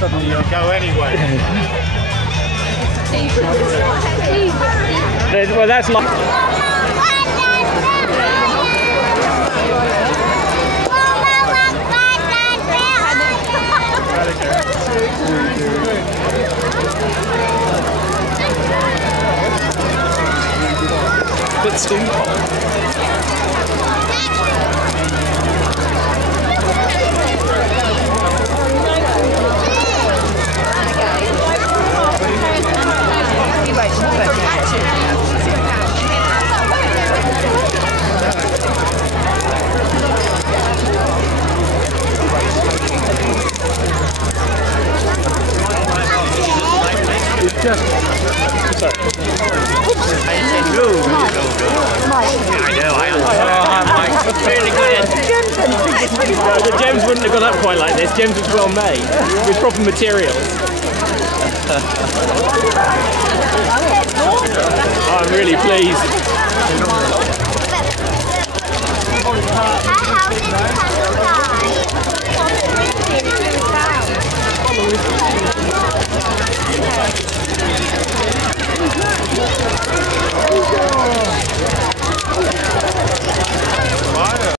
suddenly you'll go anyway. Well, that's like... Bit steampunk. Just sorry. The gems wouldn't have gone up quite like this. Gems was well made with proper materials. I'm really pleased.